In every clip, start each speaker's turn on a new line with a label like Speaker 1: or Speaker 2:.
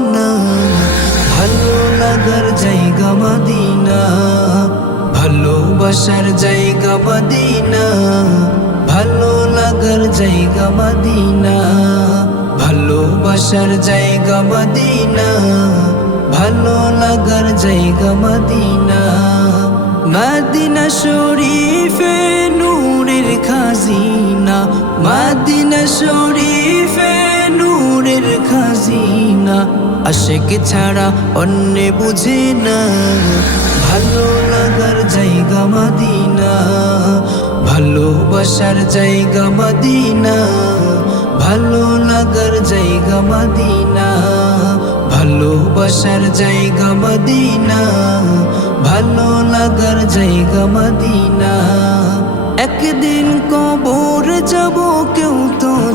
Speaker 1: ভালো লাগার জায়গা মদিনা ভালোবাসার জায়গা মদিনা, ভালো লাগার জায়গা মদিনা ভালোবাসার জায়গা মদিনা, ভালো লাগার জায়গা মদিনা। মদিনা শরীফে নূরের খাজিনা, মদিনা শরীফে খাজিনা, আশেক ছাড়া অন্য বুঝে না। ভালো লাগার জায়গা মদিনা, ভালোবাসার জায়গা মদিনা, ভালো লাগার জায়গা মদিনা, ভালোবাসার জায়গা মদিনা, ভালো লাগার জায়গা মদিনা।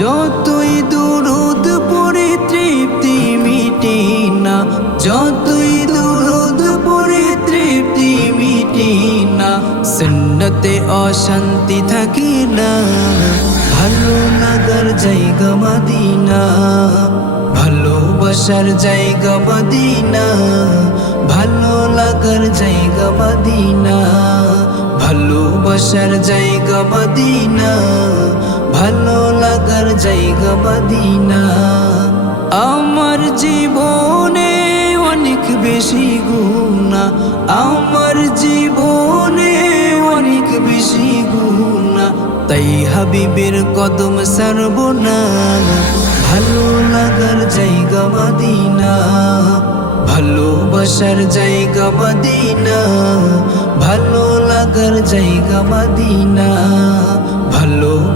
Speaker 1: যতই দুরুদ পরে তৃপ্তি মিটে না, যতই দুরুদ পড়ে তৃপ্তি মিটে না, সুন্নতে অশান্তি থাকে না। ভালো লাগার জায়গা মদিনা ভালোবাসার জায়গা মদিনা, ভালো লাগার জায়গা মদিনা ভালোবাসার জায়গা মদিনা জায়গা মদিনা। আমার জীবনে অনেক বেশি গুণা। আমার জীবনে অনেক বেশি গুণা। তাই হাবিবের কদম সারব না ভালো লাগার জায়গা মদিনা। ভালোবাসার জায়গা মদিনা। ভালো লাগার জায়গা মদিনা।